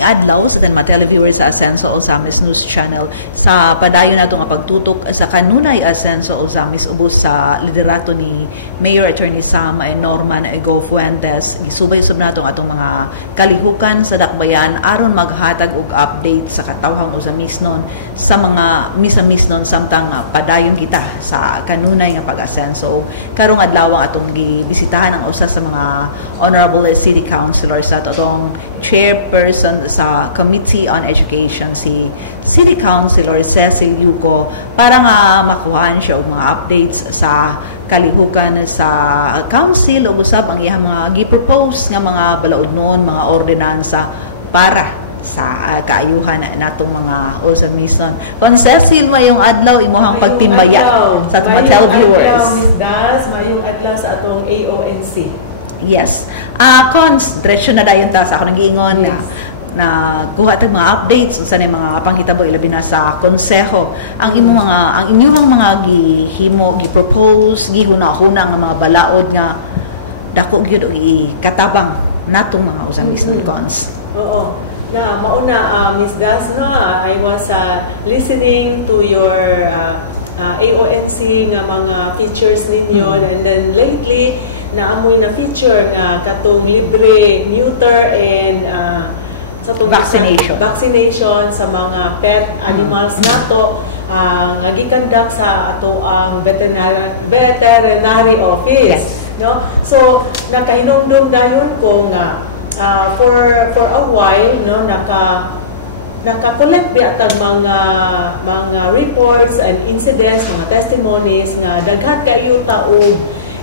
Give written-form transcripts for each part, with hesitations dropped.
Maayong adlaw sa mga televiewers sa Asenso Ozamis News Channel. Sa padayon nato nga pagtutok sa kanunay Asenso Ozamis ubos sa liderato ni Mayor Attorney Sam Norman Ego Fuentes. Gisubay-sub nato atong mga kalihukan sa dakbayan aron maghatag og update sa katawhang Ozamisnon sa mga misamisnon samtang padayon kita sa kanunay nga pag-asenso. Karong adlaw atong gibisitahan ang usa sa mga honorable city councilors at atong chairperson sa Committee on Education, si City Councilor Cecil Yuko, para nga makuhaan siya og mga updates sa kalihukan sa council o usab ang iyang mga gi-propose nga mga balaod noon, mga ordinansa para sa kaayuhan natong mga Ozamisnon. Kon Cecil, mayong adlaw imuhang pagtimbaya sa atong televiewers. Miss Das, mayong adlaw sa atong AONC. Yes. Cons, diretso na dayon ta sa ako nag-iingon yes. na kuha tag mga updates sa mga panghitabo ilabi na sa konseho. Ang inyong mga gihimo, gi-propose, gihuna-huna nga mga balaod nga dako gyud og katabang natong mga Ozamisnon cons. Oo. Na mauna Miss Das, no, I was listening to your AONC nga mga features ninyo, and then lately naamoy na feature nga katong libre neuter and vaccination sa mga pet animals nato nga gikandak sa ato ang veterinary office. Yes. No, so nakahinumdum dayon ko nga for a while, no, naka-collect biatag mga reports and incidents, mga testimonies nga daghan kayo taog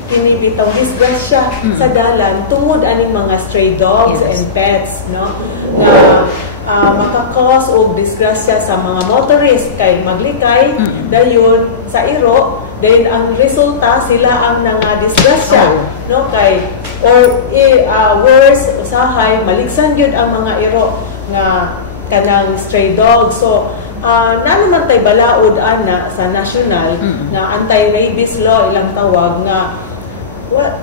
tinibitaw disgrasya sa dalan tungod aning mga stray dogs and pets, no, nga maka-cause og disgrasya sa mga motorist kay maglikay dayon sa iro, then ang resulta sila ang disgrasya, no, kay or worse usahay maligsan gyud ang mga iro nga kanang stray dogs. So naman tay balaod ana sa national na anti-rabies law ilang tawag nga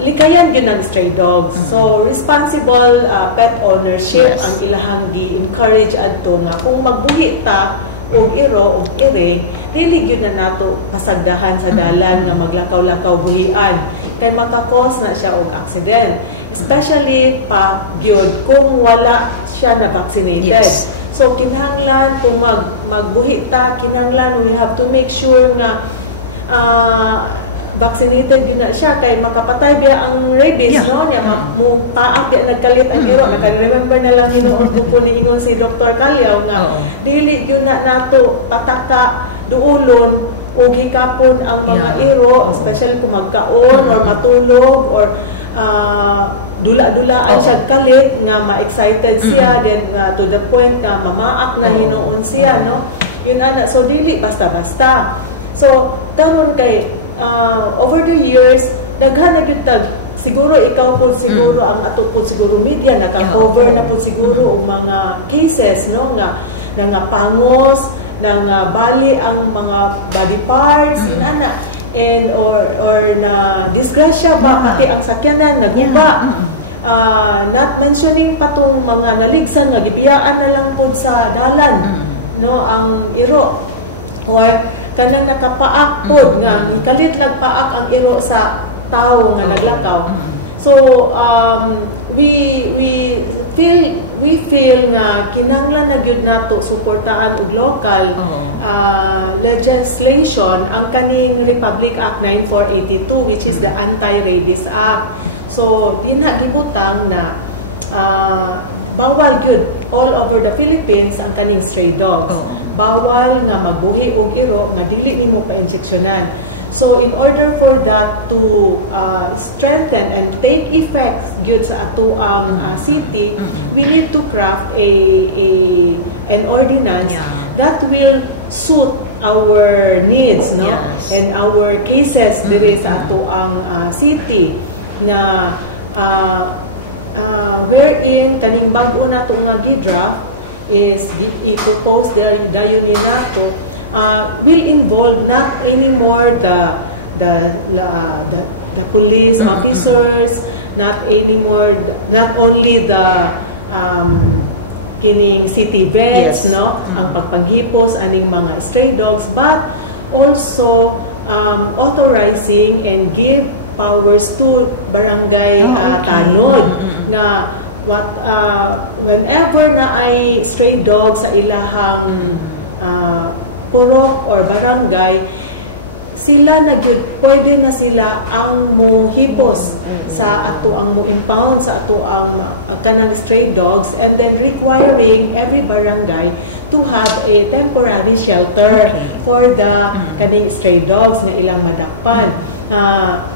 likayan gyud ang stray dogs. So responsible pet ownership ang ilahang gi-encourage adto nga kung magbuhi ta og iro og ire, dili gyud na nato pasagdahan sa dalan nga maglakaw-lakaw buhian kay maka-cause na siya og accident, especially pa gyud kung wala siya na vaccinated. Yes. So kinahanglan kung magbuhi ta, kinahanglan we have to make sure nga vaccinated din na siya kay makapatay biya ang rabies, no, niya mo paak di nagkalit ang iro. Naka-remember na lang hinuon ko niingon si Dr. Calyaw nga dili gyud na nato pataka duulon o gikapon ang mga iro, especially kung magkaon or matulog or dula-dulaan siya kalit nga ma-excited siya, then to the point nga mamaak na hinuon siya, no, yun ana. So dili basta-basta. So daron kay over the years daghan na gyud siguro ikaw po siguro ang ato po siguro media naka-cover na po siguro og mga cases, no, nga pangos nang bali ang mga body parts inana and or na disgrasya ba pati ang sakyanan naguba. Not mentioning patong mga naligsan nga gibiyaan na lang pod sa dalan, no, ang iro or kanang nakapaak pod nga kalit nagpaak ang iro sa tawo nga naglakaw. So we feel nga kinahanglan na gyud nato suportahan og local legislation ang kaning Republic Act 9482, which is the Anti-Rabies Act. So dinha gibutang na bawal gyud all over the Philippines ang kaning stray dogs. Bawal nga magbuhi og iro nga dili nimo pa-injeksyonan. So in order for that to strengthen and take effect gyud sa ato ang city, we need to craft an ordinance that will suit our needs, no, and our cases diri sa ato ang city na wherein kaning bag-o nato nga gi-draft is i-propose dayon ni nato will involve not anymore the police officers, not only the kining city vets, Yes. no, ang pagpanghipos aning mga stray dogs, but also authorizing and give powers to barangay tanod nga whenever na ay stray dogs sa ilahang purok or barangay, sila pwede na sila ang mohipos sa ato ang mo-impound sa ato ang kanang stray dogs, and then requiring every barangay to have a temporary shelter for the kaning stray dogs na ilang madakpan.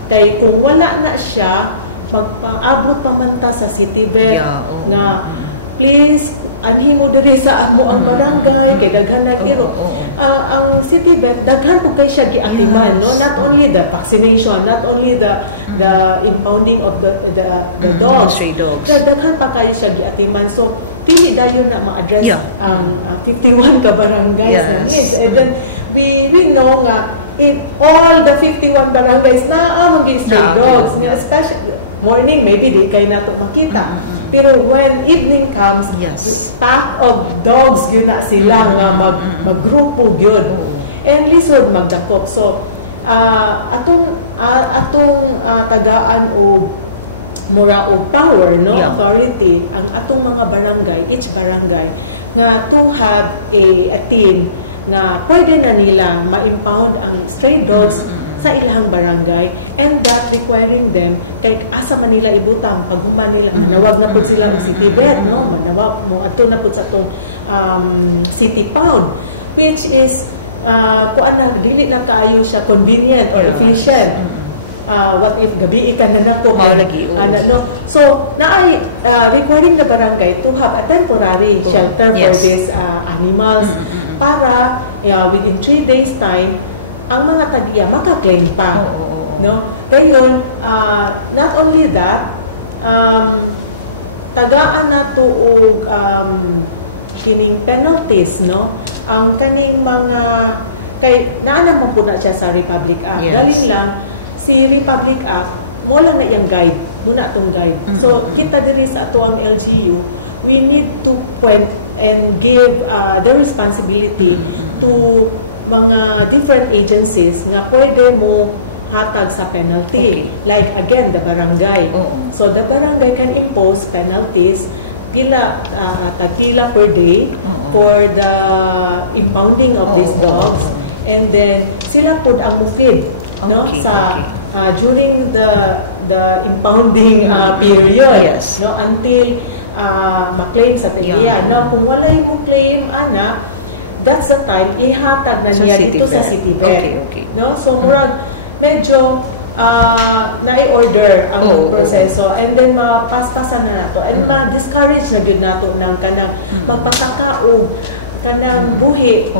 Kay kung wala na siya, pag-abot pa man ta sa city vet na please anhin mo diri sa amo ang barangay kay daghan na iro. Ang city vet daghan po kay siya giatiman, no, not only the vaccination, not only the impounding of the dogs, stray dogs, daghan pa kayo siya giatiman. So pili dayon na ma-address ang 51 ka barangays na needs. And then we know nga in all the 51 barangays na ang stray dogs, especially morning maybe di kay nato makita. Pero when evening comes, pack of dogs yun na sila nga maggrupo yun. And lisod magdakop. So, atong tagaan o mura o power, no, authority, ang atong mga barangay, each barangay, nga to have a team na pwede na nila ma-impound ang stray dogs sa ilang barangay, and that requiring them kay asa man nila ibutang pag human nila manawag na pud sila ng city vet, no, manawag mo ato na pud sa atong city pound, which is kuan na dili na kaayo siya convenient or efficient. What if gabi ikan na nato no, so naay requiring the barangay to have a temporary shelter for these animals para within 3 days time ang mga tagiya maka-claim pa. No? Ngayon, not only that, tagaan na to og kining penalties, no? Ang kaning mga kay naana man po na siya sa Republic Act. Galing lang si Republic Act, mo lang na iyang guide, muna itong guide. So kita diri sa ato ang LGU, we need to point and give the responsibility to mga different agencies nga pwede mo hatag sa penalty. Like again, the barangay. So the barangay can impose penalties kila per day for the impounding of these dogs, and then sila pud ang mufid, no, sa during the impounding period, no, until ma-claim sa tiya. No, kung walay mo claim ana, that's the time ihatag na niya dito sa city vet. No? So, murag medyo na-i-order ang proseso, and then mapaspasan na nato and ma-discourage na yun nato ng kanang magpasakaog kanang buhi.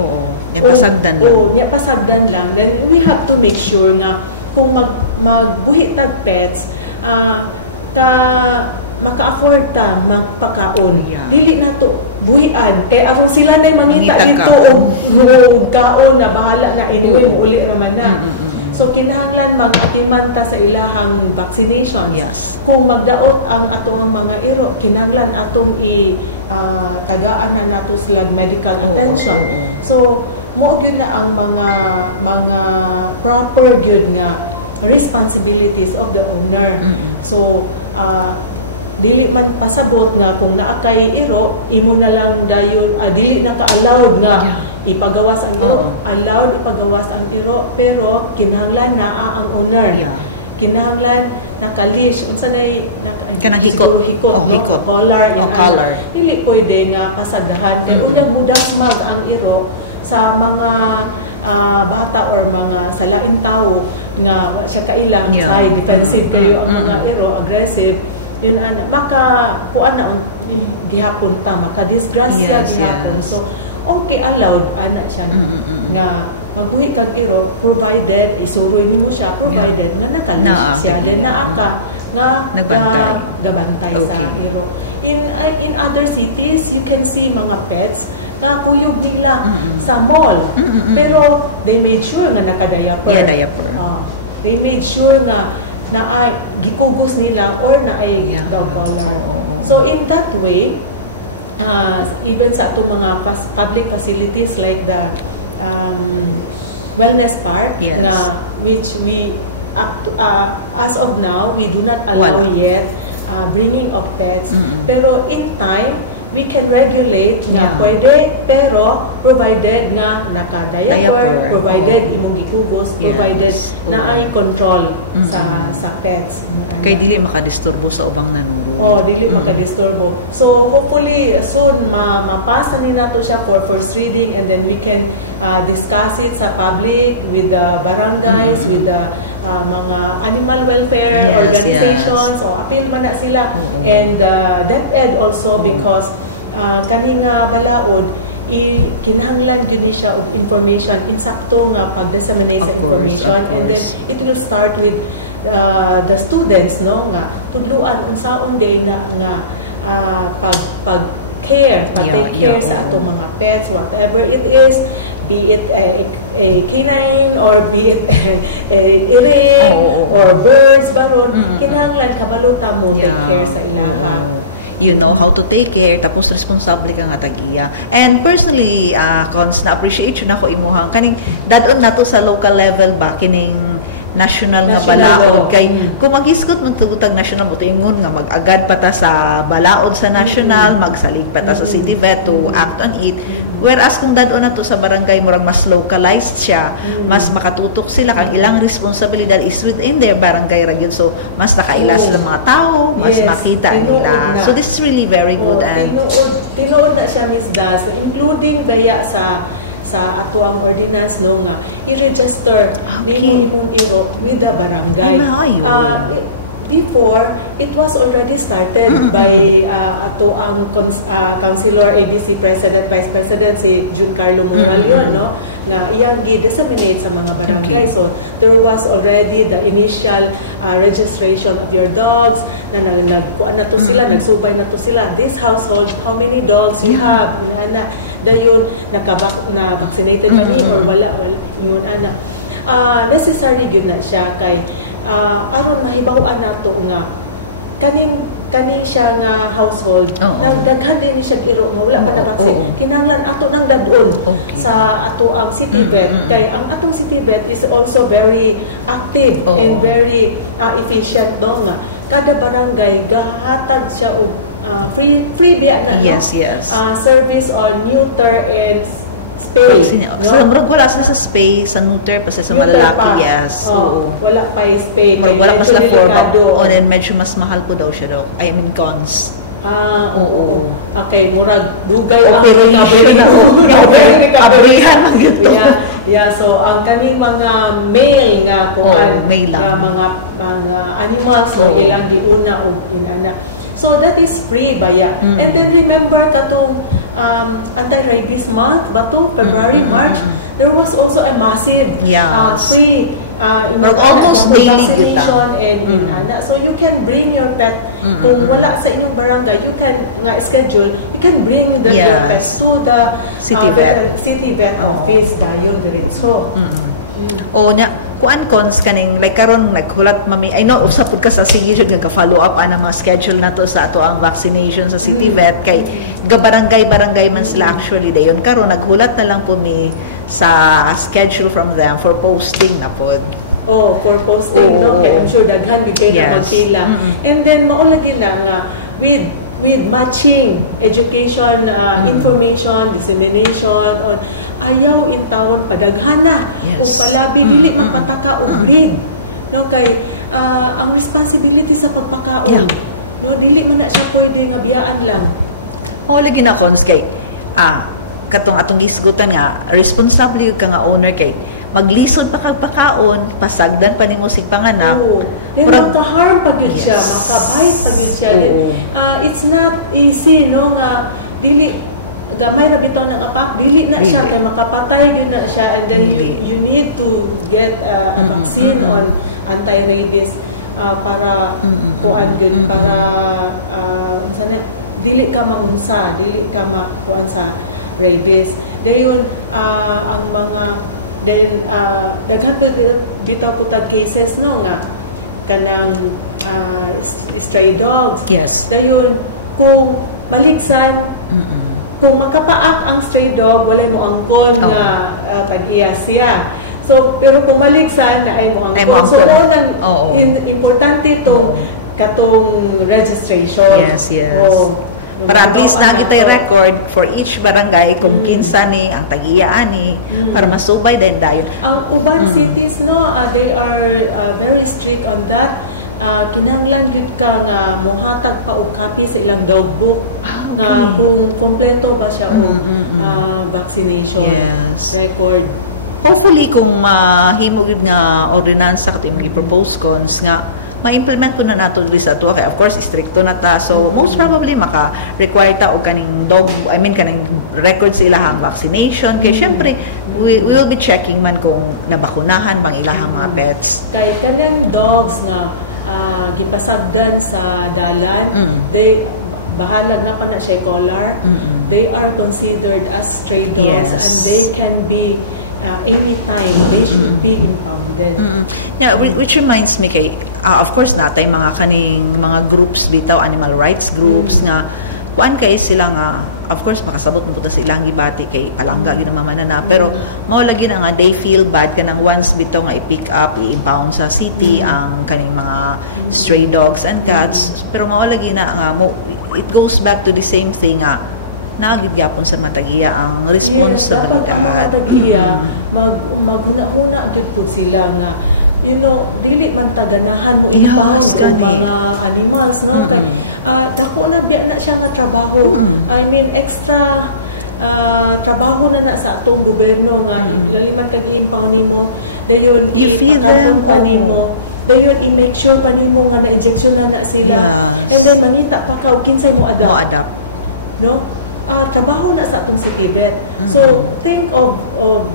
Pasagdan lang. Pasagdan lang. Then we have to make sure nga kung magbuhi tag pets, maka-afford ta magpakaon. Dili na to buhian. Kaya ako sila na mangita dito og kaon na bahala na anyway mo uli raman na. So kinahanglan mag-atiman ta sa ilahang vaccination. Kung magdaot ang atong mga iro, kinahanglan atong tagaan na nato sila medical attention. So mo gyud na ang mga proper gyud nga responsibilities of the owner. So dili man pasabot nga kung naa kay iro, imo na lang dayon dili na ka-allowed nga ipagawas ang iro. Allowed ipagawas ang iro, pero kinahanglan naa ang owner. Kinahanglan naka-leash unsa nay kanang hikot, collar. Dili pwede nga pasadahan kay unang budasmag ang iro sa mga bata or mga salain tao nga siya kailang say defensive kayo ang mga iro, aggressive. Yun maka kuan na gihapon ta, maka disgrasya gihapon. So okay, allowed ana siya nga magbuhi kag iro, provided isuroy nimo siya, provided nga nakalish siya then naaka nga gabantay sa iro. In other cities you can see mga pets na kuyog nila sa mall, pero they made sure nga naka-diaper. They made sure na gikugos nila or na ay dog collar. So in that way, even sa atong mga public facilities like the wellness park, Yes. which we as of now we do not allow yet bringing of pets. Pero in time we can regulate nga pwede, pero provided nga naka-diaper, provided imong gikugos, provided na ay control sa pets. Kay dili makadisturbo sa ubang nanuro. Dili makadisturbo. So hopefully soon mapasa ni nato siya for first reading, and then we can discuss it sa public with the barangays, with the mga animal welfare organizations, o appeal man na sila, and DepEd also, because kani nga balaod kinahanglan gyud siya og information, insakto nga pag-disseminate sa information, and then it will start with the students, no, nga tudluan unsaon gay na nga pag-care, take care sa atong mga pets, whatever it is, be it a canine or be it iring or birds, baron, kinahanglan kabaluta mo take care sa ilaha. You know how to take care, tapos responsable ka nga tag-iya. And personally, Cons, na-appreciate yun ako imuhang kaning dadon na to sa local level ba, kining national nga balaod kay kung mag-iskot mo tugutag national mo ingon nga mag-agad pa ta sa balaod sa national, magsalig pa ta sa city vet to act on it, whereas kung dadon na to sa barangay murag mas localized siya, mas makatutok sila kang ilang responsibilidad is within their barangay ra gyud, so mas nakailas ng mga tao, mas makita nila. So this is really very good. And tinuod na siya, Miss Das, including daya sa ato ang ordinance, no, nga i-register imong iro with the barangay. Before, it was already started by ato ang Councilor ABC President, Vice President si Jun Carlo Moralion, no, na iyang gi-disseminate sa mga barangay. So there was already the initial registration of your dogs, na nagkuan na to sila, nagsubay na to sila. This household, how many dogs you have? Dayon na-vaccinated kami or wala, yun, necessary yun na siya kay aron mahibaw-an nato nga kaning siya nga household, nagdaghan din siya giro nga wala pa na vaccine, kinahanglan ato nang dadon sa ato ang city vet, kay ang atong city vet is also very active and very efficient, no, nga kada barangay gahatag siya og free biya na, service on neuter and spay. So, murag wala sa spay, sa neuter, pa sa malalaki, wala pa spay. Wala pa sila forma. And medyo mas mahal po daw siya daw. I mean, Cons. Okay, murag dugay ang abrihan ang yuto. So ang kani mga male nga mga animals na ilang giuna og inana. So that is free baya. And then remember katong anti-rabies month, bato February, March, there was also a massive free almost daily vaccination and so you can bring your pet kung wala sa inyong barangay, you can schedule, you can bring your pets to the city vet office dayon diretso. Kuan Cons kaning like karon naghulat mami, I know usap pud ka sa sige jud nga follow up ana mga schedule nato sa ato ang vaccination sa city vet kay barangay man sila actually dayon karon naghulat na lang po mi sa schedule from them for posting na pod. For posting, no, kay I'm sure daghan bigay na magpila. And then mao lagi na nga with matching education, information, dissemination on ayaw in tawon padaghana kung palabi dili magpataka og breed, no, kay ang responsibility sa pagpakaon, no, dili man na siya pwede nga biyaan lang. Lagi na Cons kay katong atong isgutan nga responsable ka nga owner kay maglisod pa kag pakaon, pasagdan pa nimo sig panganak. Pero maka-harm pa gyud siya, maka-bite pa gyud siya. It's not easy, no, nga dili gamay na bitaw ng apak, dili na siya kay makapatay yun na siya, and then you need to get a vaccine on anti-rabies para kuan din, para dili ka mangunsa, dili ka makuan sa rabies. Dayon ang mga daghan bitaw putag cases, no, nga kanang stray dogs. Yes. Dayon kung baligsan. Kung makapaak ang stray dog, walay mo angkon nga tag-iya siya. So, pero kung maligsan, ay mo angkon. So, importante itong katong registration. Yes. Para at least na kita record for each barangay kung kinsa ni ang tag-iya ani para masubay din dayon. Ang uban cities they are very strict on that. Kinahanglan gud ka nga mohatag pa og copy sa ilang dog book na kung kompleto ba siya og vaccination record. Hopefully kung mahimo gud nga ordinansa kato imong i-propose cons nga ma-implement ko na nato diri sa ato kay of course stricto na ta, so most probably maka-require ta og kaning dog, I mean kaning record sa ilahang vaccination kay syempre we will be checking man kung nabakunahan bang ilahang mga pets. Kay kanang dogs nga gipasagdan sa dalan, they bahalag na pa na siya collar, they are considered as stray dogs and they can be anytime they should be impounded. Yeah, which reminds me kay of course natay mga kaning mga groups bitaw, animal rights groups nga kuan kay sila nga of course makasabot mo puta sa ilang gibati kay palangga gyud naman na pero mao lagi na nga they feel bad kanang once bitaw nga i-pick up i-impound sa city ang kaning mga stray dogs and cats, pero mao lagi na nga it goes back to the same thing nga nagigyapon sa matagiya ang responsibilidad. Dapat ang matagiya maghuna-huna gyud pud sila nga dili man taganahan mo impound mga animals kay dako na biya na siya nga trabaho. I mean extra trabaho na sa atong gobyerno nga laliman kag impound nimo dayon i-patong pa nimo dayon i-make sure pa nimo nga na-injection na sila and then mangita pa ka kinsay mo adapt trabaho na sa atong city vet. So think of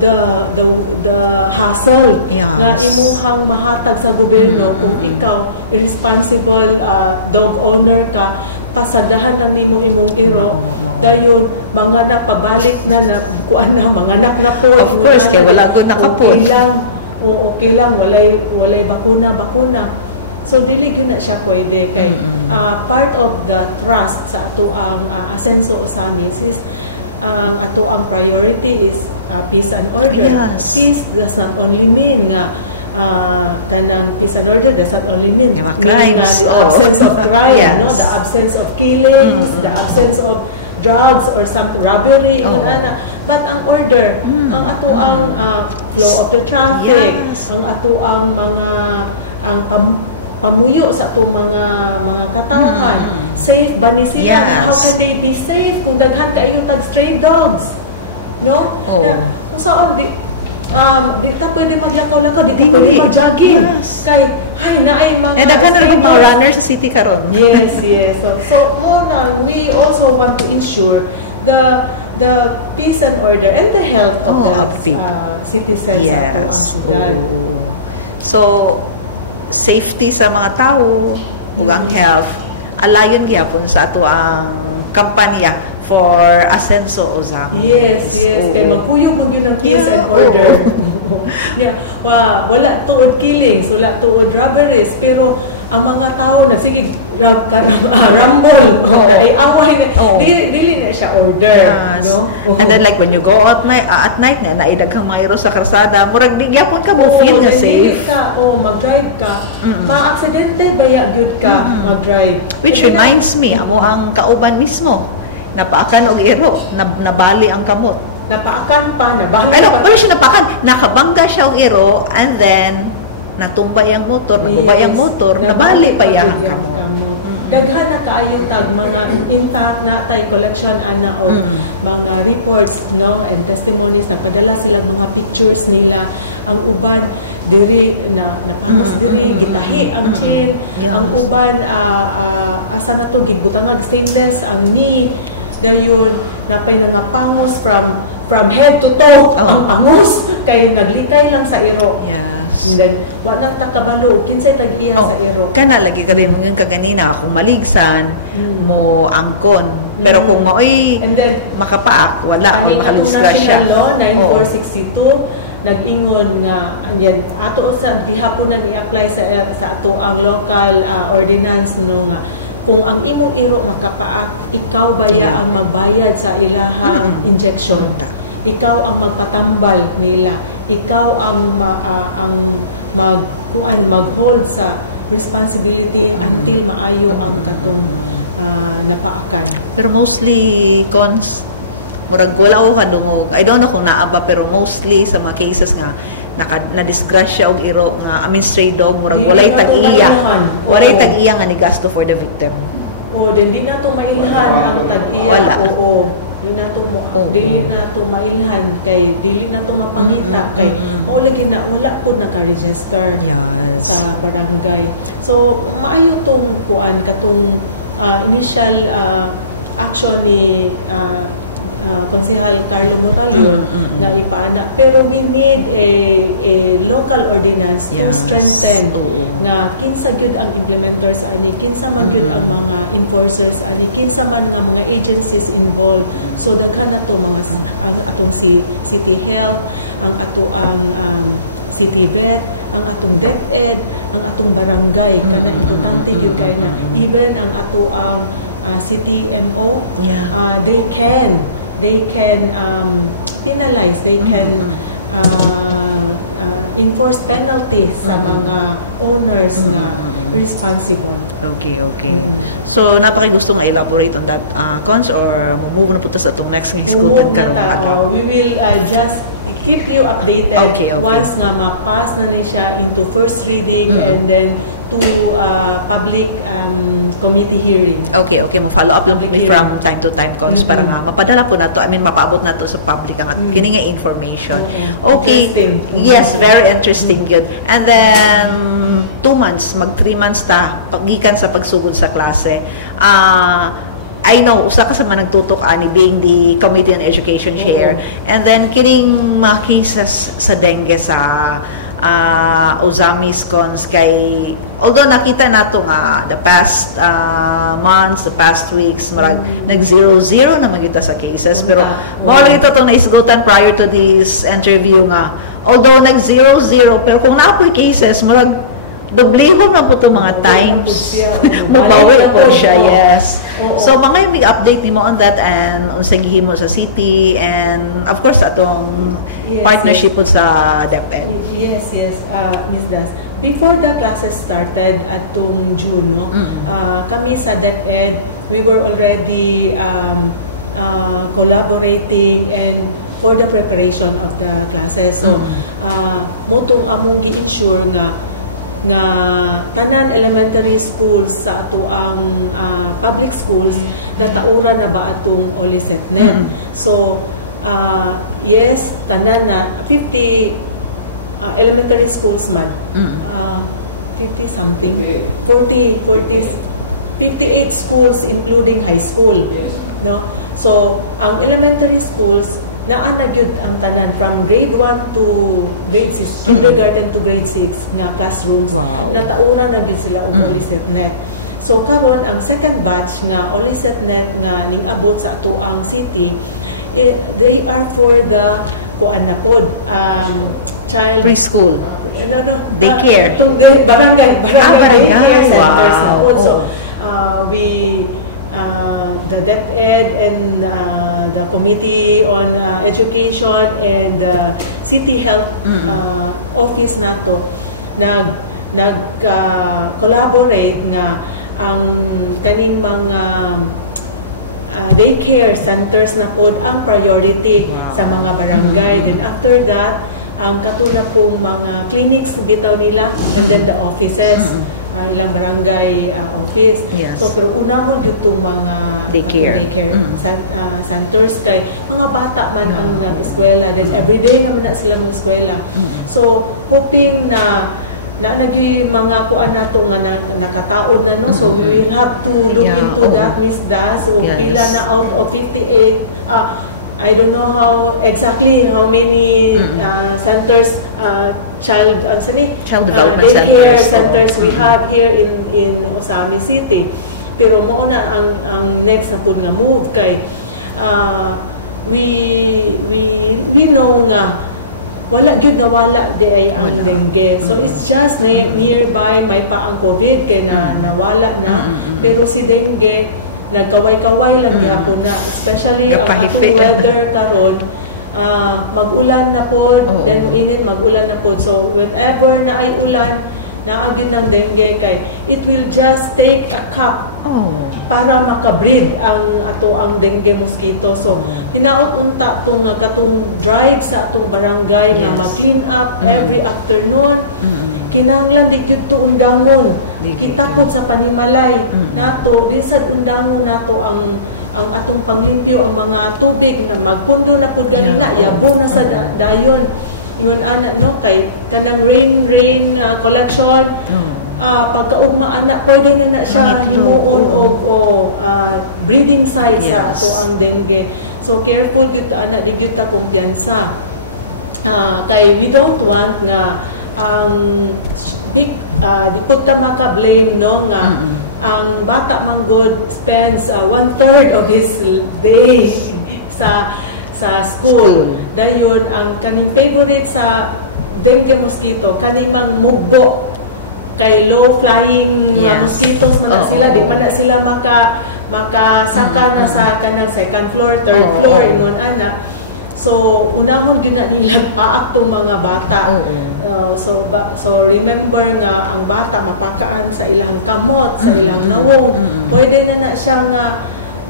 the hassle na imuhang mahatag sa gobyerno kung ikaw irresponsible dog owner ka, pasadahan na nimo imong iro dayon mga pabalik na kuan na manganak na po. Of course kay wala gud nakapon. Okay lang walay bakuna. So dili gyud na siya pwede kay part of the trust sa ato ang Asenso Osamis is ato ang priority is peace and order. Peace does not only mean nga kanang peace and order does not only mean the absence of crime, the absence of killings, the absence of drugs or some robbery, but ang order, ang ato ang flow of the traffic, ang ato ang mga pamuyo sa atong mga katawhan. Safe ba ni sila? How can they be safe kung daghan kayo tag stray dogs? Kung saan di ta pwede maglakaw-lakaw, di ta pwede mag-jogging. Kay naay mga daghan na rin mga runner sa city karon. Yes. So we also want to ensure the peace and order and the health of the citizens sa ato ang syudad. So safety sa mga tao ug ang health alayon gyapon sa ato ang kampanya for Asenso Osamis. Yes. Kay magpuyo pud yun ang peace and order. Wala tuod killings, wala tuod robberies, pero ang mga tao na sige rumble ay away dili na siya order. And then like when you go out at night na naidaghang mayro sa kalsada murag di gyapon ka mo feel nga safe mag-drive ka ma-aksidente baya gyud ka mag-drive, which reminds me amo ang kauban mismo napaakan og iro nabali ang kamot napaakan pa nabali wala siya napaakan nakabangga siya og iro and then natumbay ang motor, nagubay ang motor, nabali pa yan. Daghan na kaayong tag mga intact na tayo collection o mga reports and testimonies na padala sila mga pictures nila ang uban diri na napamos diri gitahi ang chin ang uban asa na to gibutangag stainless ang knee dayon napay nga pangos from head to toe ang pangos kay naglikay lang sa iro. Then, wala takabalo, kinsay tag-iya sa iro. Kana lagi ka rin mga kaganina, kung maligsan, mo angkon. Pero kung maoy makapaak, wala, o makalustra siya. Law 9462, nag-ingon nga, ato sa dihapon na i-apply sa ato ang local ordinance nga kung ang imong iro makapaak, ikaw baya ang magbayad sa ilahang injection. Ikaw ang magpatambal nila. Ikaw ang mag-hold sa responsibility until maayo ang katong napaakan. Pero mostly, cons, murag wala ko kadungog. I don't know kung naa ba, pero mostly sa mga cases nga, na-disgrasya og iro nga, stray dog, murag walay tag-iya. Walay tag-iya nga ni gasto for the victim. Then di na to mailhan ang tag-iya. Wala. Dili na to mailhan kay dili na to mapangita kay lagi na wala po naka-register sa barangay. So maayo tong kuan katong initial action ni Konsehal Carlo Morales na ipaana. Pero we need a local ordinance to strengthen na kinsa gyud ang implementers ani, kinsa man gyud ang mga enforcers ani, kinsa man ang mga agencies involved. So daghan na to mga ang atong city health, ang ato ang city vet, ang atong DepEd, ang atong barangay kana importante gyud kay na even ang ato ang city MO, they can penalize, they can enforce penalties sa mga owners na responsible. Okay. So, napakigusto nga elaborate on that, Cons, or move na po sa itong next nga school karon. We will just keep you updated once nga ma-pass na siya into first reading and then to public committee hearing. Okay. Mo-follow up lang from time to time, Cons, para nga mapadala po na to. mapaabot na to sa public ang kini nga information. Okay. Yes, very interesting yun. And then, 2 months, 3 months ta, pagikan sa pagsugod sa klase. I know, usa ka sa mga nagtutok ani being the Committee on Education Chair. And then, kining mga cases sa dengue sa Ozamis, Cons, kay although nakita nato nga the past months, the past weeks, marag nag-0-0 naman kita sa cases, pero mawala ito itong naisgutan prior to this interview nga although nag-0-0, pero kung napoy cases, marag doblehon na po itong mga times mabawi po siya, yes. So mga yung update nimo on that and unsang gihimo sa city and of course atong partnership po sa DepEd. Yes, Ms. Das. Before the classes started atong June, kami sa DepEd, we were already collaborating and for the preparation of the classes. So, mutong among gi-ensure nga tanan elementary schools sa ato ang public schools nataura na ba atong OLICETNet. So, yes, tanan na 50 elementary schools man. 50 something. 58 schools including high school. No? So, ang elementary schools naana gyud ang tanan from grade 1 to grade 6, kindergarten to grade 6 na classrooms. Natauna na gyud sila og OLICETNet. So karon ang second batch nga OLICETNet nga ning-abot sa ato ang city, they are for the kuan na pod child preschool, daycare, barangay daycare centers na pod. So the DepEd and the Committee on Education and the City Health Office nato nag-collaborate nga ang kaning mga daycare centers na pod ang priority sa mga barangay. Then after that, ang katuna pong mga clinics bitaw nila and then the offices, ilang barangay office. So pero una mo dito mga daycare centers kay mga bata man ang nag-eskwela. Then everyday naman na sila mag-eskwela. So hoping na nagi mga kuan nato nga nakataod na, no? So we will have to look into that, Ms. Das. So pila na out of 58, I don't know how many centers, child development daycare centers we have here in Ozamis City. Pero mo na ang next na pud nga move kay we know nga wala gyud nawala di ay ang dengue. So it's just nearby may pa ang COVID kay nawala na. Pero si dengue nagkaway-kaway lang gyapon na, especially ang atong weather karon. Mag-ulan na pod, then init mag-ulan na pod. So whenever na ay ulan, naagin ng dengue kay it will just take a cup para makabreed ang dengue mosquito. So hinaot unta tong katong drive sa atong barangay na mag-clean up every afternoon. Kinahanglan di gyud to undangon. Kita pod sa panimalay nato din sa undangon nato ang atong panglimpyo ang mga tubig na magpundo na pod ganina yabo na sa dayon. Yun anak no kay kanang rain collection pagkaugma anak pwede na siya himuon og breeding site sa ato ang dengue. So careful gyud ta anak di gyud ta kumpiyansa. Kay we don't want nga di pud ta maka-blame no nga ang bata man good spends 1/3 of his day sa school. Dayon ang kaning favorite sa dengue mosquito kanimang mugbo kay low flying mosquitoes na sila di pa na sila makasaka na sa kanang second floor, third floor ingon ana. So unahon gyud na nila paak tong mga bata. So remember nga ang bata mapakaan sa ilang kamot, sa ilang nawong. Pwede na siya nga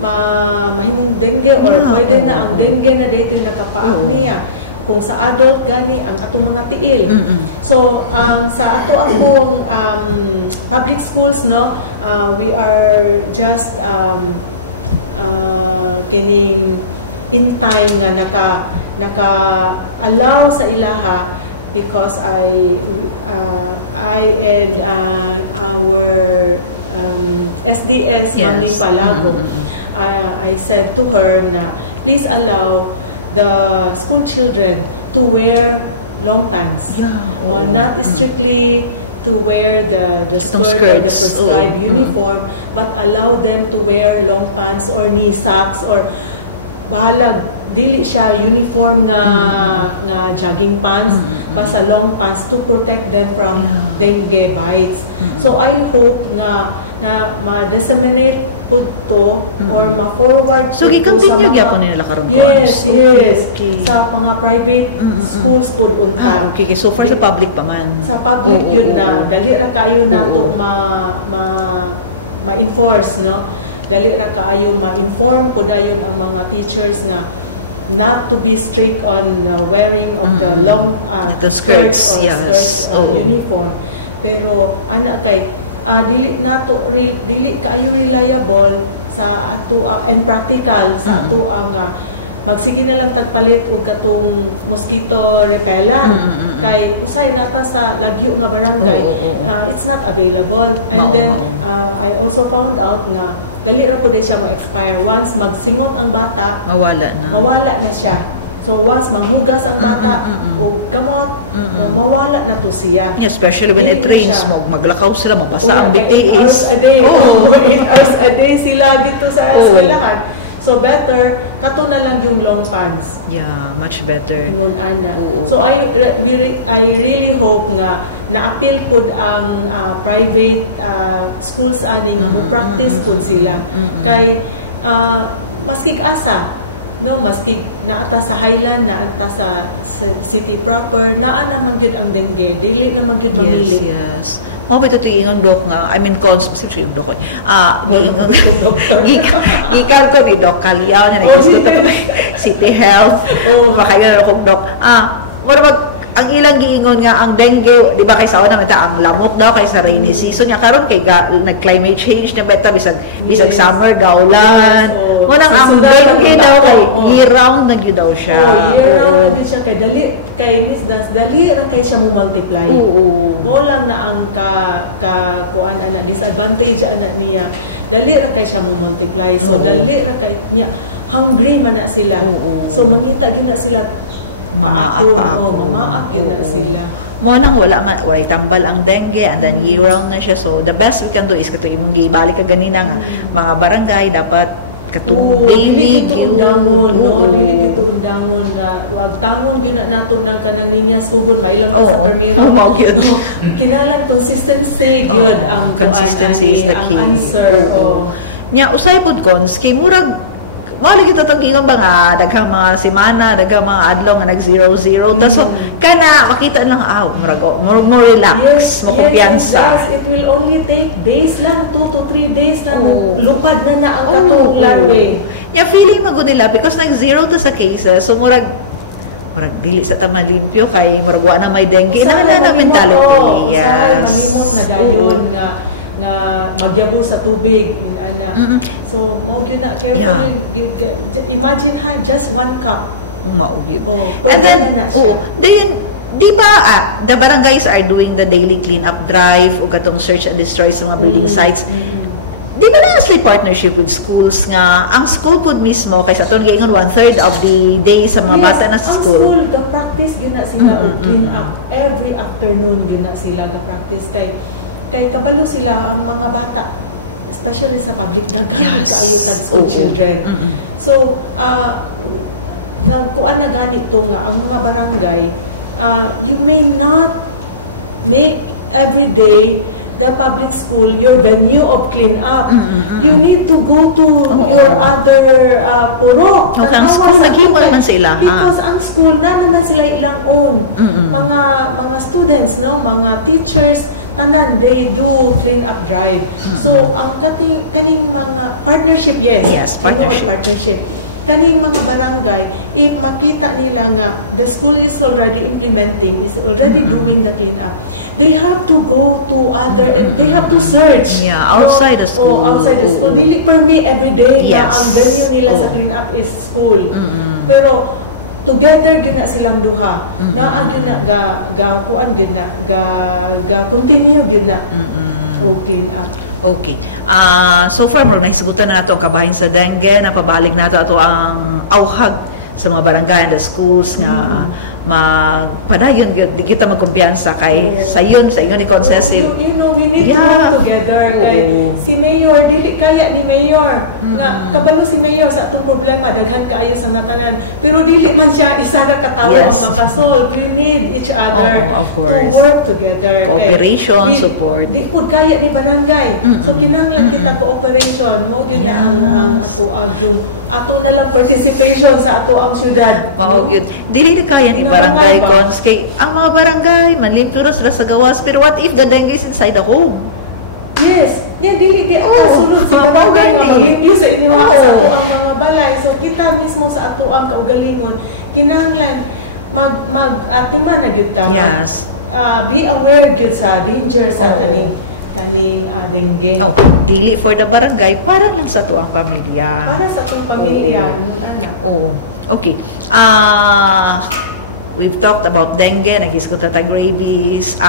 mahimong dengue or pwede na ang dengue na dito nakapaak niya kung sa adult gani ang atong mga tiil. So sa akong public schools no we are just kining in time nga naka allow sa ilaha because I and our SDS Mami Palago I said to her na please allow the school children to wear long pants. Not strictly to wear the skirt or the prescribed uniform, but allow them to wear long pants or knee socks or bahalag dili siya uniform nga jogging pants basta long pants to protect them from dengue bites. So I hope na ma-disseminate po to or ma-forward so gi-continue gyapon nila karon ko. Yes. Okay. Sa mga private schools po unta. Okay. So far sa public pa man. Sa public yun na dali ra kayo nato ma-enforce no. Dali ra kaayo ma-inform ko dayon ang mga teachers na not to be strict on wearing of the long skirts or uniform. Pero ana kay dili kaayo reliable sa ato and practical sa ato ang magsige na lang tagpalit og katong mosquito repellent kay usay nata sa lagyo nga barangay it's not available and then I also found out na dali ra pud siya ma-expire once magsingot ang bata mawala na siya. So once manghugas ang bata og kamot mawala na to siya. Especially when it rains maglakaw sila mabasa ang BTS. 8 hours a day sila dito sa eskwelahan. So better kato na lang yung long pants. Yeah, much better. So I really hope nga na-appeal pud ang private schools aning mo practice pud sila. Kay maski asa no maski naata sa Highland naata sa city proper naa naman gyud ang dengue dili naman gyud mamili. Yes. Mo ba ito ingon dok nga I mean conspecific dok ko. Gikan ko ni Doc Calyaw na gusto to City Health. Makayo ko dok. Wala ang ilang giingon nga ang dengue di ba kay sa una mata ang lamok daw kay sa rainy season nya karon kay nag climate change na beta bisag summer gaulan mo nang ang dengue daw kay year round na gyud daw siya year round din siya kay dali kay Miss Dance dali ra kay siya mo multiply mo lang na ang kuan ana disadvantage ana niya dali ra kay siya mo multiply so dali ra kay niya hungry man na sila so mangita gyud na sila mamaak yun na sila. Mo nang wala tambal ang dengue and then year round na siya. So the best we can do is kato imong gibalik ka ganina nga mga barangay dapat katong daily dili dangon nga wag tangon gyud na nato nang kanang linya sugod mailang sa permiro. Mao gyud. Kinahanglan consistency gyud ang consistency is the key. Ang answer. Nya usay pud cons kay murag mao lagi to tanggingon ba nga daghang mga semana, daghang mga adlaw nga nag 0-0 ta so kana makita lang murag mo relax, mo kumpiyansa. Yes, it will only take days lang, 2 to 3 days lang lupad na ang katong larvae. Ya feeling magud nila because nag 0 to sa cases so murag dili sa tama limpyo kay murag wa na may dengue na mentality. Yes. Malimot na dayon nga magyabo sa tubig ana. So mao gyud na kay imagine just 1 cup. Mao gyud. And then di ba the barangays are doing the daily cleanup drive o katong search and destroy sa mga breeding sites. Di ba na sila partnership with schools nga ang school pud mismo kay sa aton giingon 1/3 of the day sa mga bata na sa school. Ang school ga-practice gyud na sila og clean up every afternoon gyud na sila ga-practice kay kabalo sila ang mga bata especially sa public daghan kaayo tag school children. So nagkuan na ganito nga ang mga barangay you may not make every day the public school your venue of clean up. You need to go to your other purok. Ang school naghimol man sila. Because ang school na sila ilang own. Mga students, no, mga teachers, tanan they do clean up drive. So ang kaning mga partnership, yes, partnership. Kaning mga barangay, if makita nila nga the school is already implementing, is already doing the clean up, they have to go to other, they have to search. Outside the school. Outside the school. Dili per me every day na ang venue nila sa clean up is school. Pero together gyud na silang duha. Naa gyud na kuan gyud na continue gyud na clean up. Okay. So far, nahisgutan na nato ang kabahin sa dengue, napabalik nato ato ang auhag sa mga barangay and the schools nga magpadayon di kita magkumpiyansa kay sa ingon ni Concessive. You know, we need to work together kay si Mayor dili kaya ni Mayor nga kabalo si Mayor sa atong problema daghan kaayo sa natanan pero dili man siya isa ra ka tawo ang makasolve. We need each other to work together. Cooperation, support. Di pud kaya ni barangay. So kinahanglan kita cooperation mo gyud na ang ato na lang participation sa ato ang syudad. Mao gyud. Dili kaya ni barangay cons kay ang mga barangay manlimpyo ra sila sa gawas pero what if the dengue is inside the home? Yes, dili kay sulod sa barangay nga maglimpyo sa inyo ang mga balay. So kita mismo sa ato ang kaugalingon kinahanglan mag-atiman na gyud ta. Yes. Be aware gyud sa danger sa kaning dengue. Dili for the barangay para lang sa tuang pamilya. Para sa tuang pamilya. Okay. We've talked about dengue, nag-isgot ta rabies.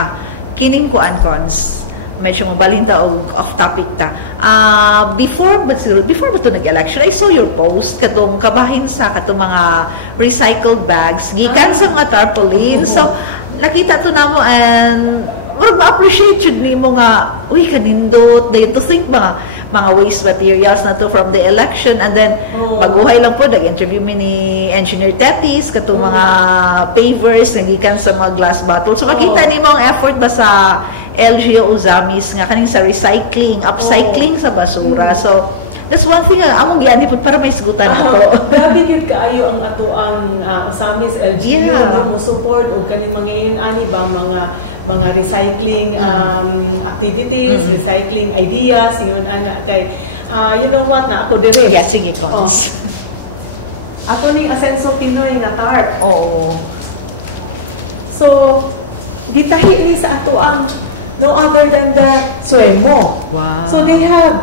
Kining kuan cons. Medyo mabalinta og off topic ta. Before ba to nag-election, I saw your post katong kabahin sa katong mga recycled bags gikan sa mga tarpaulin. So nakita to namo and ma-appreciate yun nimo nga kanindot dayon to think mga waste materials na to from the election and then baguhay lang po nag-interview mi ni Engineer Tetis katong mga pavers nga gikan sa mga glass bottles so makita nimo ang effort ba sa LGU Uzamis nga kaning sa recycling upcycling sa basura so that's one thing among giani pud para may sigutan ato. Grabe gyud kaayo ang ato ang Uzamis LGU mo support og kaning mga ani ba mga recycling activities, recycling ideas, yun ana kay you know what na ako dire. Yeah, sige cons. Ako ning Asenso Pinoy nga tarp. So gitahi ni sa ato ang no other than the Suemo. Wow. So they have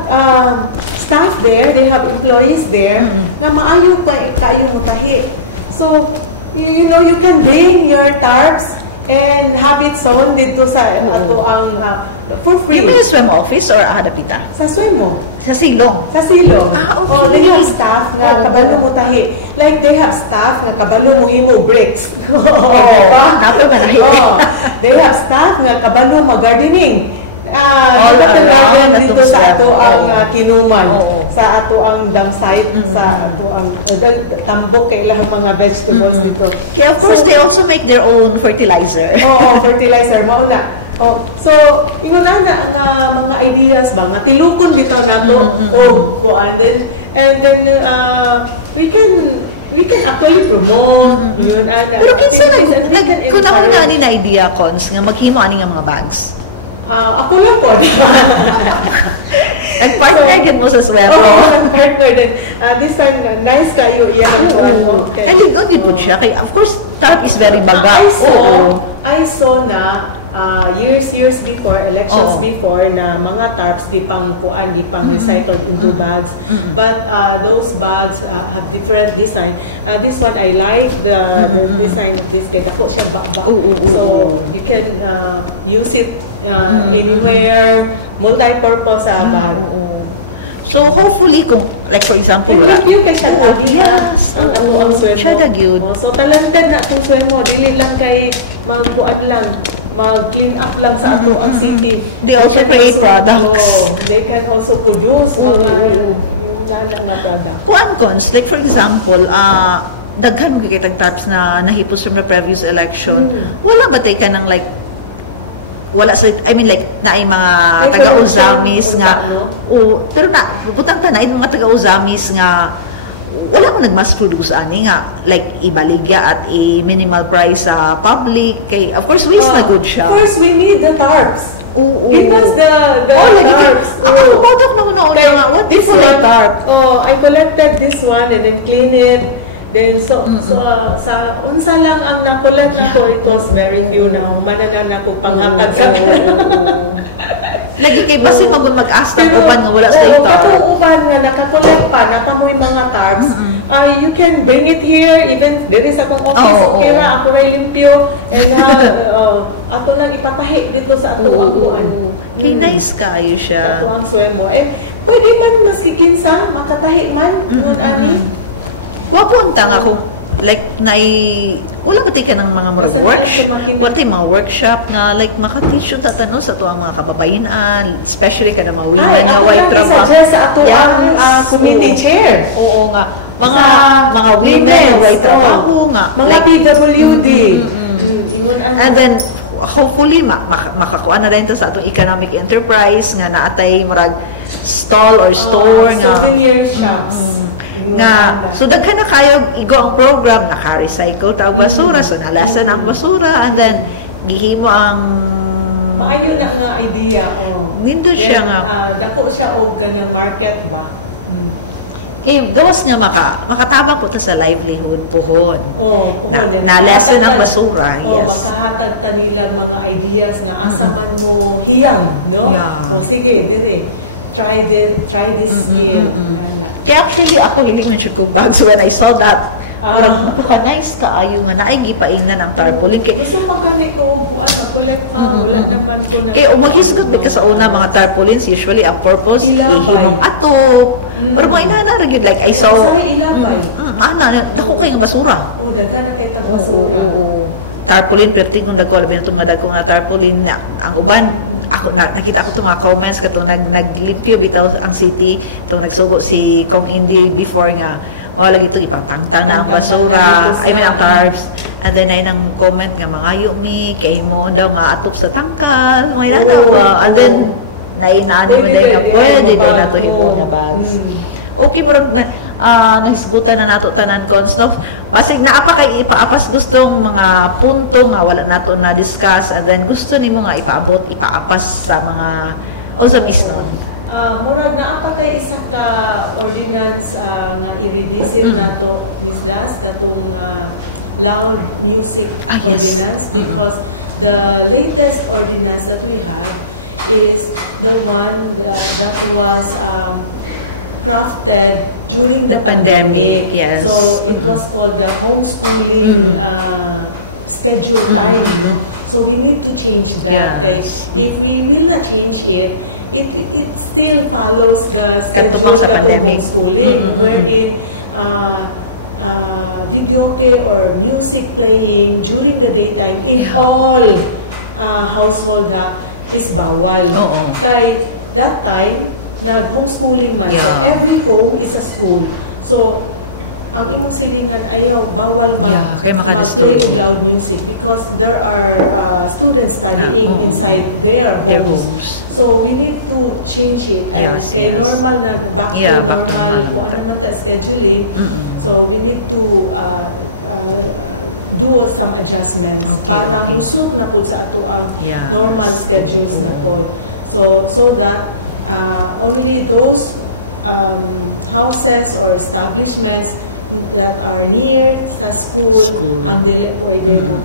staff there, they have employees there nga maayo kayo mutahi. So you know you can bring your tarps and have it sewn dito sa ato ang for free. You mean Suemo office or Hadapita? Sa Suemo. Sa Silong? Sa Silong. Okay. They have staff nga kabalo mo tahi. Like they have staff nga kabalo mo imo bricks. Nato manahi. They have staff nga kabalo mo gardening. All around. dito sa ato ang kinuman, Oo. sa ato ang dam site, sa ato ang tambok kay ilang mga vegetables dito. Kaya of course, they also make their own fertilizer. Oo, fertilizer, mauna. Oh, so, ingon na mga ideas ba, nga tilukon dito nato kuan, and then we can actually promote yun. Pero kinsa kung ako na ani na idea, Cons, nga maghimo ani nga mga bags. Ako lang po. Nag-partner din mo sa swero. Oo, nag-partner din. This time, nice kayo. Iyan ang kuhan mo. And good po siya. Kaya, of course, tarp is very baga. I saw na years before, elections before, na mga tarps di pang kuan, di pang recycled into bags. But those bags have different design. This one, I like the design of this. Kaya ako siya baba. So, you can use it anywhere, multi-purpose sa bag. So, hopefully, kung, like for example, you kay siya yes, ang swemo. Siya nagyud. So, talantan na itong swemo. Dili lang kay magbuad lang, mag-clean up lang sa ato ang city. They also create products. They can also produce mga nalang na product. Kuan, Cons, like for example, daghan mo kitang tarps na nahipos from the previous election. Wala ba tayo ka ng like, wala sa, I mean like, naay mga taga-Uzamis nga, pero na, butang tanay, mga taga-Uzamis nga, wala mo nag-mass produce ani nga, like, ibaligya at i-minimal price sa public, kay, of course, waste na good siya. Of course, we need the tarps. Give us the tarps. Ako, patok na una nga, what do you collect tarp? I collected this one and then clean it. Then, so sa unsa lang ang nakulat na ko, it was very few na mananan ako panghatag sa lagi kay basi mag-asta uban nga wala sa ito. Katong uban nga nakakulat pa, nakamoy mga tarps, you can bring it here, even there is akong office, okay ra, ako ray limpyo, and ato nang ipatahi dito sa ato ang kuan. Kay nice kaayo siya. Ato ang swemo. Pwede man maski kinsa, makatahi man, ngun ani. Wapunta nga kung like wala ba tayo ka ng mga wala tayo mga workshop nga like makateach yung tatano sa ito ang mga kababayan, especially ka na mga women nga white trabaho. Sa ato ang committee chair. Oo nga. Mga women white trabaho nga. Mga PWD. And then hopefully makakuha na rin ito sa atong economic enterprise nga naatay marag stall or store nga. Souvenir shops. Nga, so daghan na kayo igo ang program, naka-recycle ta basura, so nalasan ang basura, and then gihimo ang maayo na nga idea. Nindo siya nga. Dako siya og ganang market ba? Kay gawas nga makatabang po ta sa livelihood pohon. Na-lesson ang basura, yes. Makahatag ta nila mga ideas nga asa man mo hiyang, no? Sige, dire. Try this skill. Kaya actually ako hindi man siya kong bags when I saw that. Parang napaka-nice kaayo nga naigi paingnan ang tarpaulin. Gusto magkani ko buwan mag-collect wala naman ko na. Kaya umahisgot ba ka sa una mga tarpaulins, usually ang purpose ihimong atop. Pero mga inana rin like I saw dako kayo nga basura. Daghan na kayo basura. Tarpaulin, perting kung dagko labi na itong dagko nga tarpaulin ang uban. Ako nakita ko itong mga comments katong naglimpyo bitaw ang city, itong nagsugo si Kong Indy before nga wala lagi itong ipapangtang na ang basura, I mean ang tarps, and then ay nang comment nga mga yumi kay mo daw nga atop sa tangkal mga ilanaw, and then nainaan mo dahil nga pwede din na ito hibo na bags. Okay, marag nahisgutan na nato tanan Consnof. Basig naapa kay ipaapas gustong mga punto nga wala nato na discuss, and then gusto nimo nga ipaabot ipaapas sa mga Uzamis nun. Murag naapa kay isa ka ordinance nga i-revisit nato Ms. Das katong loud music ordinance, because the latest ordinance that we have is the one that was crafted during the pandemic. Yes. So it was called the homeschooling schedule time. So we need to change that. Yes. If we will not change it, it still follows the schedule sa pandemic. Homeschooling, wherein video or music playing during the daytime in all household is bawal. Kay that time, nag-homeschooling man. Yeah. So, every home is a school. So, ang imong silingan ayaw, bawal kaya mag-play with loud music because there are students studying inside their homes. So, we need to change it. Yes, and normal na, back to normal, kung ano man ta scheduling. So, we need to do some adjustments para musok na po sa ato ang normal schedules na po. So that only those houses or establishments that are near sa school ang dili pwede po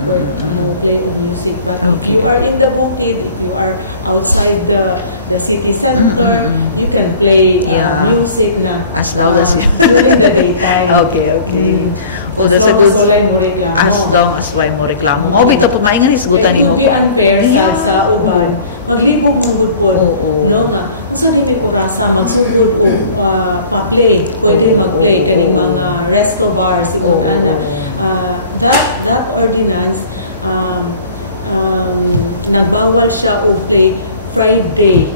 play music. But if you are in the bukid, if you are outside the city center, you can play music na as loud as during the daytime. Okay. Oh, that's a good. As long as why mo reklamo. Mo bito po maingan hisgutan nimo. Hindi unfair sa uban. Maglibog mong good po. No nga. Usa din yung orasa magsugod o pa-play. Pwede mag-play kaning mga resto bars that ordinance nagbawal siya o play Friday.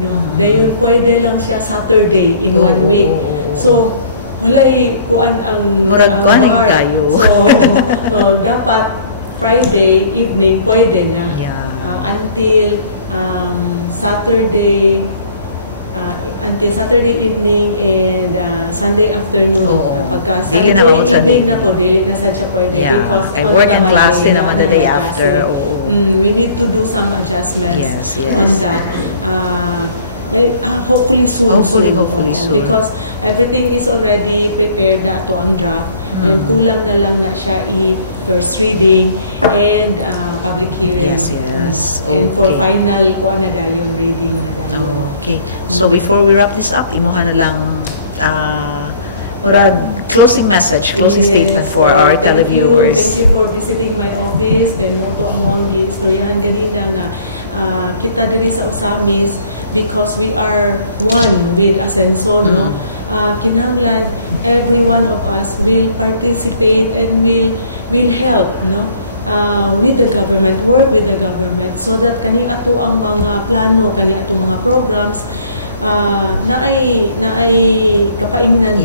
No. Dayon pwede lang siya Saturday in 1 week. So walay kuan ang murag kuan tayo. So dapat Friday evening pwede na. Until Saturday evening and Sunday afternoon. Dili na mawag sa dili na sa siya pwede because I work in klase naman the day after. We need to do some adjustments on that. Hopefully soon. Because everything is already prepared na to ang draft. And kulang na lang na siya first reading and public hearing. And for final kuha na dahil yung reading. Okay. So before we wrap this up, imuha na lang closing message, closing statement for our televiewers. Thank you for visiting my office. Then mo po ang istoryahan ganina na kita diri sa Osamis because we are one with Ascenso. Kinahanglan every one of us will participate and will help with the government, work with the government so that kani ato ang mga plano, kani ato mga programs na ay kapaingnan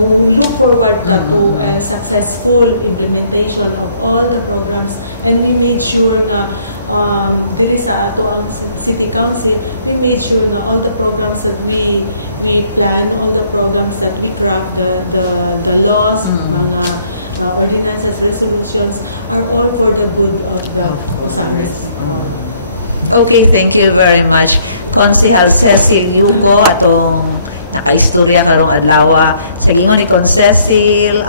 look forward to a successful implementation of all the programs, and we made sure na diri sa ato ang City Council, we made sure na all the programs that we planned, all the programs that we craft, the laws, mga ordinances, resolutions are all for the good of the Osamis. Okay, thank you very much. Konsehal Cecil Yuko atong nakaistorya karong adlaw sa gingon ni Cecil,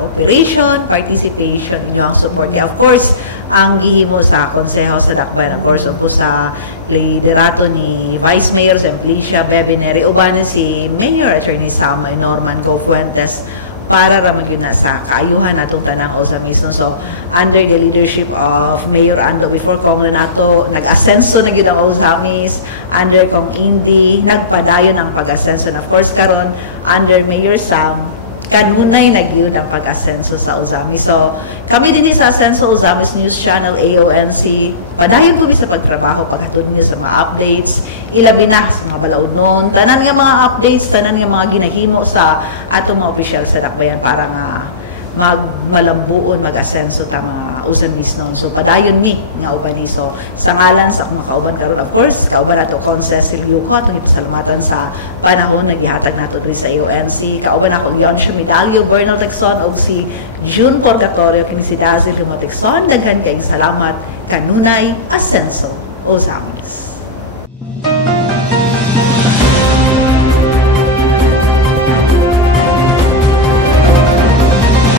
cooperation, participation, inyo ang support. Of course, ang gihimo sa konseho sa Dakbayan, of course, upo sa liderato ni Vice Mayor Simplicia Bebineri, uban si Mayor Attorney Sama Norman Go Fuentes, para ramag yun na sa kaayuhan natong tanang Osamis. So, under the leadership of Mayor Ando, before kong na nato, nag-asenso na yun ang Osamis, under kong Indi, nagpadayon ang pag-asenso. And of course, karon under Mayor Sam, kanunay nagyud ang pag-asenso sa Osamis. So, kami din sa Asenso Osamis News Channel, AONC, padayon po sa pagtrabaho, paghatod niyo sa mga updates, ilabi na sa mga balaod noon, tanan nga mga updates, tanan nga mga ginahimo sa atong mga opisyal sa Dakbayan para nga malambuon, mag-asenso ta mga Osamis noon. So, padayon mi nga ubani. So, sa ngalan sa akong makauban karon, of course, kauban nato Cecil Yuko, atong ipasalamatan sa panahon nagihatag nato diri sa AONC. Kauban ako Yonsho Medalio, Bernal Texon, o si June Purgatorio, kini si Dazil Texon. Daghan kayong salamat, kanunay Asenso Osamis.